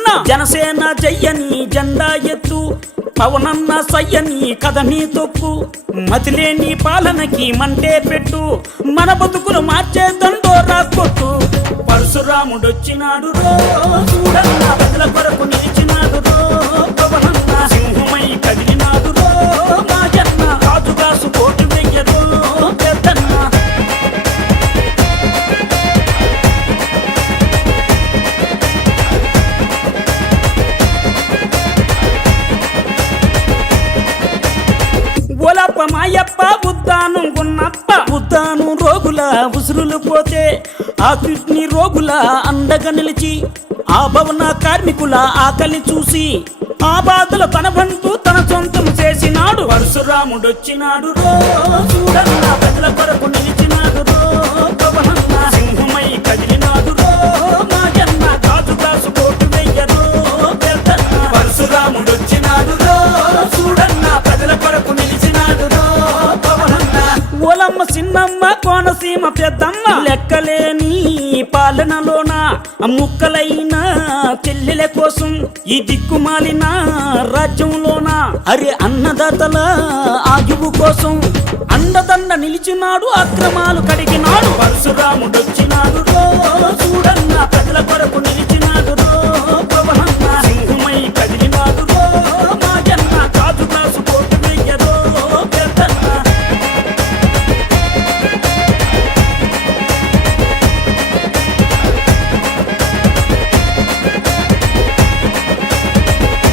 అన్న జనసేన జయ్యని జెండా ఎత్తు, పవనన్న సయ్యని కథని తొక్కు, మతిలేని పాలనకి మంటే పెట్టు, మన బతుకులు మార్చే దండోరా కొట్టు. పరశురాముడొచ్చినాడు రో చూడన్న, ప్రజల కొరకు నిలిచినాడు రో పవనన్న, సింహమై కదిలినాడు రో మాజన్న, రాజుగాసు కోటి వెయ్యరో పెద్దన్న. ఓలప్ప మాయప్ప ఉద్దానం గున్నప్ప, ఉద్దానం రోగుల ఉసురులు పోతే ఆ కిడ్నీ రోగుల అండగా నిలిచి, ఆ భవన కార్మికుల ఆకలి చూసి ఆ బాధలు తన బంధు తన సొంతం చేసినాడు. పరశురాముడొచ్చినాడు రో చూడన్న, ప్రజల కొరకు నిలిచినాడు రో పవనన్న, సింహమై కదిలినాడు రో మాజన్న, రాజుగాసు కోటి వెయ్యరో పెద్దన్న. పరశురాముడొచ్చినాడు రో చూడన్న, ప్రజల కొరకు నిలిచినాడు రో పవనన్న. ఓలమ్మ చిన్నమ్మ కోనసీమ పెద్దమ్మ, లెక్కలేని పాలనలోన ముక్కలైన చెల్లెల కోసం ఈ దిక్కుమాలిన రాజ్యంలోన, అరే అన్నదాతల ఆయువు కోసం అండదండ నిలిచినాడు, అక్రమాలు కడిగినాడు. పరశురాముడొచ్చినాడు రో చూడన్న, ప్రజల కొరకు నిలిచినాడు